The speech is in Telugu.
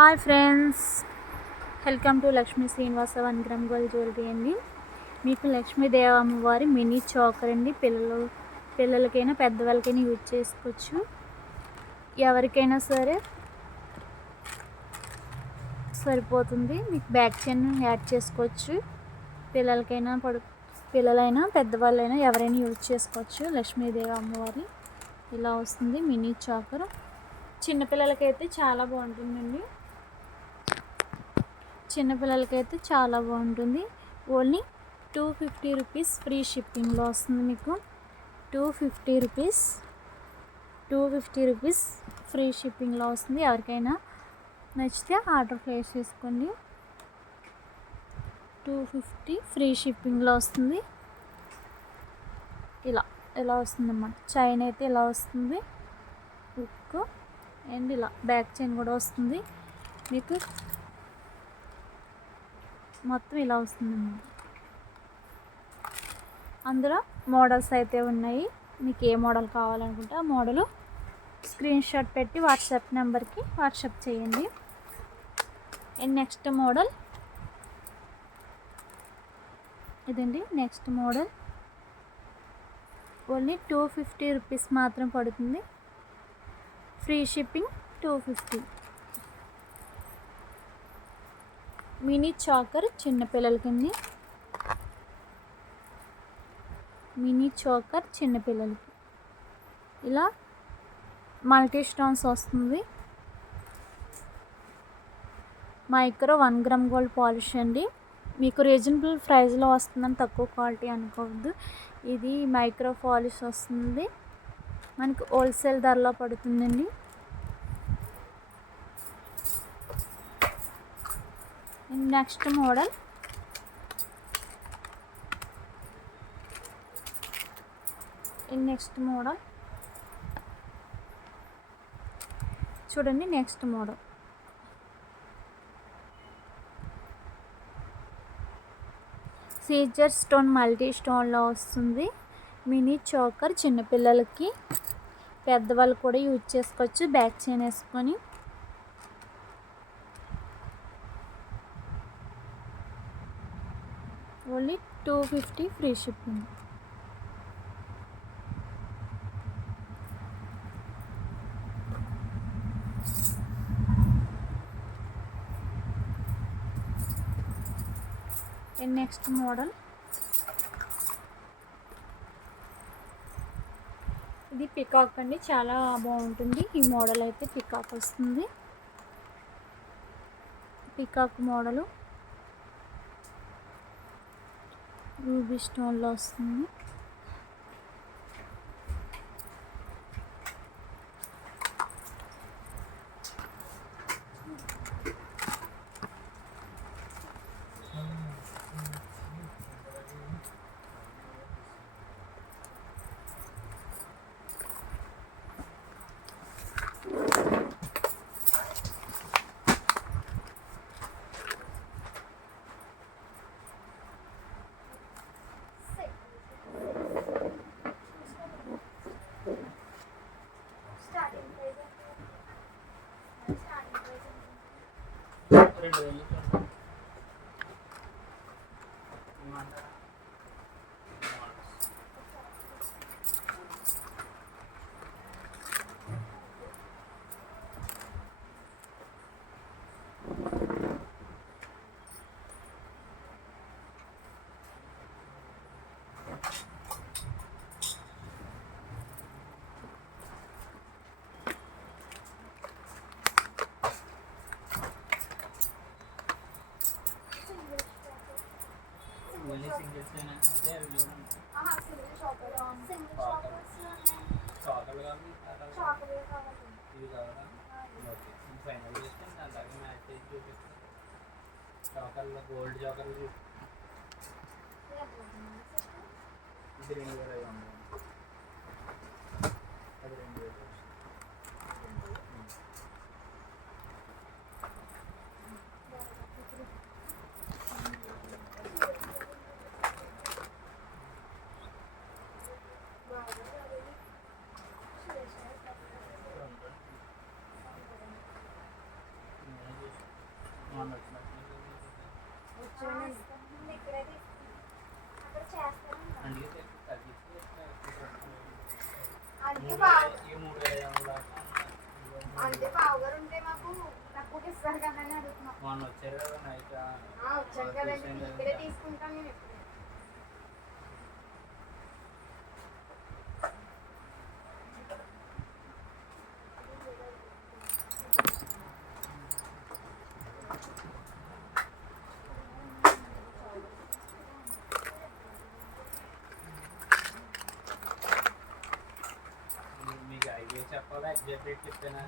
Hi friends, welcome to Lakshmi Srinivasa 1 gram gold jewellery అండి. మీకు లక్ష్మీదేవి అమ్మవారి మినీ చోకర్ అండి. పిల్లలకైనా పెద్దవాళ్ళకైనా యూజ్ చేసుకోవచ్చు. ఎవరికైనా సరే సరిపోతుంది. మీకు బ్యాక్ చైన్ యాడ్ చేసుకోవచ్చు. పిల్లలైనా పెద్దవాళ్ళైనా ఎవరైనా యూజ్ చేసుకోవచ్చు. లక్ష్మీదేవి అమ్మవారి ఇలా వస్తుంది మినీ చోకర్. చిన్నపిల్లలకైతే చాలా బాగుంటుందండి. ఓన్లీ 250 రూపీస్ ఫ్రీ షిప్పింగ్లో వస్తుంది. మీకు 250 రూపీస్ ఫ్రీ షిప్పింగ్లో వస్తుంది. ఎవరికైనా నచ్చితే ఆర్డర్ ప్లేస్ చేసుకోండి. 250 ఫ్రీ షిప్పింగ్లో వస్తుంది. ఇలా వస్తుంది అన్నమాట. చైన్ అయితే ఇలా వస్తుంది, హుక్ అండ్ ఇలా బ్యాక్ చైన్ కూడా వస్తుంది. మీకు మొత్తం ఇలా వస్తుంది అన్నమాట. అందులో మోడల్స్ అయితే ఉన్నాయి. మీకు ఏ మోడల్ కావాలనుకుంటే ఆ మోడలు స్క్రీన్ షాట్ పెట్టి వాట్సాప్ నెంబర్కి వాట్సాప్ చేయండి. అండ్ నెక్స్ట్ మోడల్ ఇదండి. నెక్స్ట్ మోడల్ ఓన్లీ 250 రూపీస్ మాత్రం పడుతుంది. Free shipping 250. మినీ చోకర్ చిన్నపిల్లలకి. ఇలా మల్టీ స్టోన్స్ వస్తుంది. మైక్రో 1 గ్రామ్ గోల్డ్ పాలిష్ అండి. మీకు రీజనబుల్ ప్రైస్లో వస్తుందని తక్కువ క్వాలిటీ అనుకోవద్దు. ఇది మైక్రో పాలిష్ వస్తుంది. మనకు హోల్సేల్ ధరలో పడుతుందండి. నెక్స్ట్ మోడల్ చూడండి. నెక్స్ట్ మోడల్ సీజర్ స్టోన్ మల్టీ స్టోన్లో వస్తుంది. మినీ చోకర్ చిన్నపిల్లలకి పెద్దవాళ్ళు కూడా యూజ్ చేసుకోవచ్చు. బ్యాక్ చైన్ వేసుకొని only 250 free shipping. And next model ఇది పికాక్ అండి. చాలా బాగుంటుంది ఈ మోడల్ అయితే. పికాక్ వస్తుంది. పికాక్ మోడలు రూబీ స్టోన్లో వస్తుంది. చోకర్లో గోల్డ్ చోకర్లు ఇది 2000 అది 2000. మొన్న వచ్చినట్టు అందుకే తగ్గించి ఈ 3,500 దాకా అంటే బావగారు ఉంటే మాకు తక్కువకి ఇస్తారు కదా అని అడుగుతున్నాం. మొన్న వచ్చారు కదా నైట్ వచ్చాను కదండి, ఇక్కడే తీసుకుంటాను నేను ఎప్పుడు. మీకు ఐడియా చెప్పాలా ఎగ్జాక్ట్ రేట్ చెప్పానా